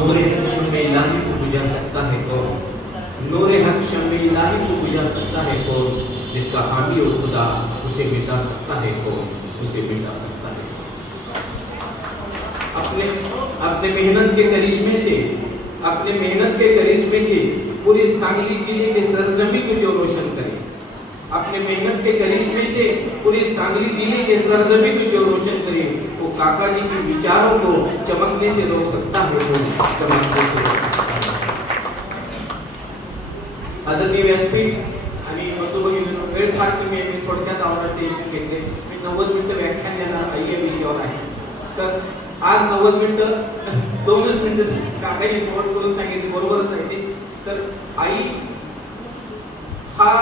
नूरे हक शम्मे इलाही को बुझा सकता है कौन? नूरे हक शम्मे इलाही को बुझा सकता है कौन? जिसका हामी और खुदा उसे मिटा सकता है कौन? उसे मिटा सकता है। अपने मेहनत के करिश्मे से, अपने मेहनत के करिश्मे से पूरी सांगली जिले के सरजमी को जो रोशन करे, अपने मेहनत के करिश्मे से पूरी सांगली जिले के सरजमी को जो रोशन करे, वो काका जी के विचारों को चमकने से रोक सकता है वो चमकने से रोक सकता है। आदरणीय व्यासपीठ आणि बंधू-भगिनींनो, वेळ फार कमी आहे, मी थोडक्यात आवडत टेन्शन घेतले। मी 90 मिनिटं व्याख्यान देणार आई या विषयावर आहे। तर आज 90 मिनिटं 2 मिनिटं काकांनी नोट करून सांगितले, बरोबरच आहे ते। तर आई हा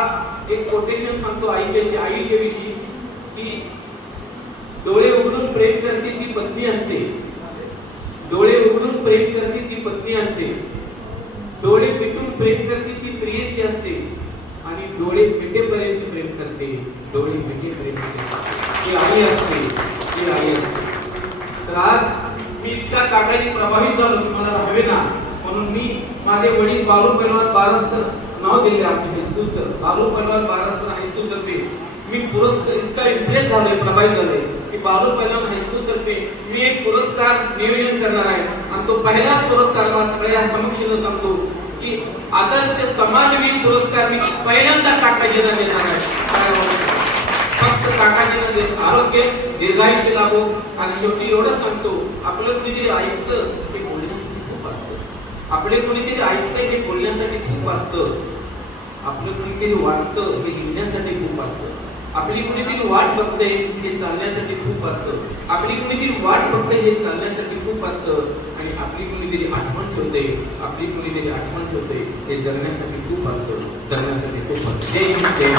एक कोटेशन सांगतो आईच्या विषयी की डोळे उघडून प्रेम करते ती पत्नी असते, डोळे उघडून प्रेम करते ती पत्नी असते, डोळे मिटून प्रेम करते ती प्रियसी असते, आणि डोळे मिटेपर्यंत प्रेम करते, डोळे मिटेपर्यंत ती आई असते, ती आई असते। तर आज मी इतका काकांनी प्रभावित झालो की मला राहावे ना, म्हणून मी माझे वडील बालू पैलवान बारस्कर नाव दिले आमच्या हायस्कूलचं, बालू पैलवान बारस्कर हायस्कूल तर्फे मी पुरस्कार इतका इम्प्रेस झालोय, प्रभावित झालोय की बालू पैलवान हायस्कूल तर्फे मी एक पुरस्कार नियोजन करणार आहे। आणि तो पहिलाच पुरस्कार मला सगळ्या समक्षीने सांगतो की आदर्श समाजवीर पुरस्कार मी पहिल्यांदा काकाजींना देणार आहे। फक्त काकाजींना आरोग्य दीर्घायुष्य लाभो। आणि शेवटी एवढं सांगतो, आपलं कुणीतरी ऐकतं हे बोलण्यासाठी खूप असतं, आपले कुणीतरी ऐकतं हे बोलण्यासाठी खूप असतं, आपलं कुणीतरी वाचतं हे लिहिण्यासाठी खूप असतं, आपली कुणीतरी वाट बघते हे चालण्यासाठी खूप असतं, आपली कुणीतरी वाट बघते हे चालण्यासाठी खूप असतं, आणि आपली कुणीतरी आठवण ठेवते, आपली कुणीतरी आठवण ठेवते हे जगण्यासाठी खूप असतं, जगण्यासाठी खूप असतं। जय हिंद, जय